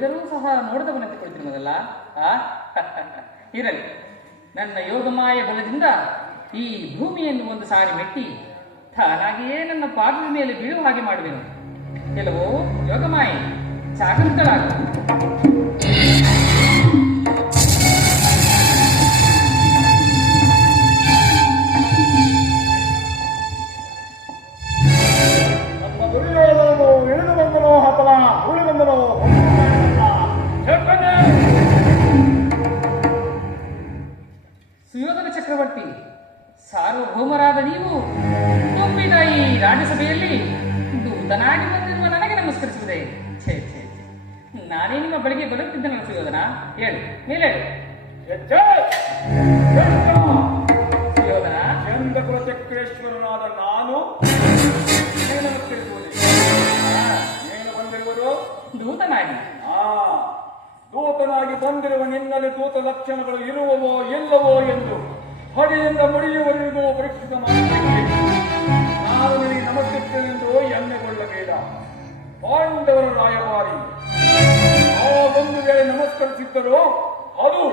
ನೋಡಿದರೂ ಸಹ ನೋಡದವನಂತೆ ಕುಳಿತಿರುವುದಲ್ಲ. ಇರಲಿ, ನನ್ನ ಯೋಗಮಾಯ ಬಲದಿಂದ ಈ ಭೂಮಿಯನ್ನು ಒಂದು ಸಾರಿ ಮೆಟ್ಟಿ ತಾನಾಗಿಯೇ ನನ್ನ ಪಾದದ ಮೇಲೆ ಬೀಳುವ ಹಾಗೆ ಮಾಡುವೆನು. ಕೆಲವು ಯೋಗಮಾಯೆ ಜಾಗೃತಳಾಗ. ಸುಯೋಧನ ಚಕ್ರವರ್ತಿ, ಸಾರ್ವಭೌಮರಾದ ನೀವು ತುಂಬಿದ ಈ ರಾಜ್ಯಸಭೆಯಲ್ಲಿ ದೂತನಾಗಿ ಬಂದಿರುವ ನನಗೆ ನಮಸ್ಕರಿಸುವುದೇ? ಛೇ ಛೇ ಛೇ, ನಾನೇ ನಿಮ್ಮ ಬಳಿಗೆ ಬರುತ್ತಿದ್ದೇನಲ್ಲ ಸುಯೋಧನ. ಹೇಳು, ಮೇಲೆ ಸುಯೋಧನ. ಚಂದ್ರಕುಲ ಚಕ್ರೇಶ್ವರನಾದ ನಾನು ನಮಸ್ಕರಿಸುವುದೇ? ಏನು ಬಂದಿರುವುದು? ದೂತನಾಗಿ. ದೂತನಾಗಿ ಬಂದಿರುವ ನಿನ್ನಲ್ಲಿ ದೂತ ಲಕ್ಷಣಗಳು ಇರುವವೋ ಇಲ್ಲವೋ ಎಂದು ಹೊಡೆಯಿಂದ ಮುಡಿಯುವವರೆಗೂ ಪರೀಕ್ಷಿತ ಮಾಡುತ್ತೇನೆ. ನಾನು ನಿನಗೆ ನಮಸ್ಕರಿಸುತ್ತೇನೆಂದು ಹೆಮ್ಮೆಗೊಳ್ಳಬೇಡ. ಪಾಂಡವರ ರಾಯಭಾರಿ ಆ ಒಂದು ವೇಳೆ ನಮಸ್ಕರಿಸಿದ್ದರೂ ಅದು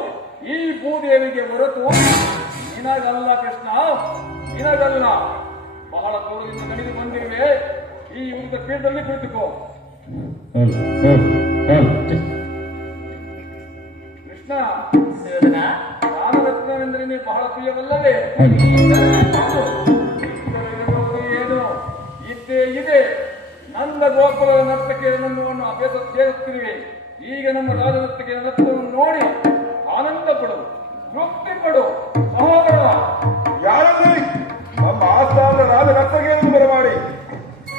ಈ ಭೂದೇವಿಗೆ ಹೊರತು ನಿನಗಲ್ಲ ಕೃಷ್ಣ, ನಿನಗಲ್ಲ. ಬಹಳ ದೂರದಿಂದ ನಡೆದು ಬಂದಿರುವೆ. ಈ ಉಳಿದ ಪೀಠದಲ್ಲಿ ಕುಳಿತುಕೋ. ಕೃಷ್ಣ, ರಾಮರತ್ನವೆಂದರೆ ನೀವು ಬಹಳ ಪ್ರಿಯವಲ್ಲವೇ? ಏನು ಇದ್ದೇ ಇದೆ. ನನ್ನ ಗೋಕುಲದ ನರ್ತಕ್ಕೆ ನನ್ನನ್ನು ಅಭ್ಯಾಸ ಸೇರುತ್ತಿರುವೆ. ಈಗ ನಮ್ಮ ರಾಜನರ್ತಕ್ಕೆ ನರ್ತವನ್ನು ನೋಡಿ ಆನಂದ ಪಡು, ತೃಪ್ತಿ ಪಡು ಸಹೋದರ.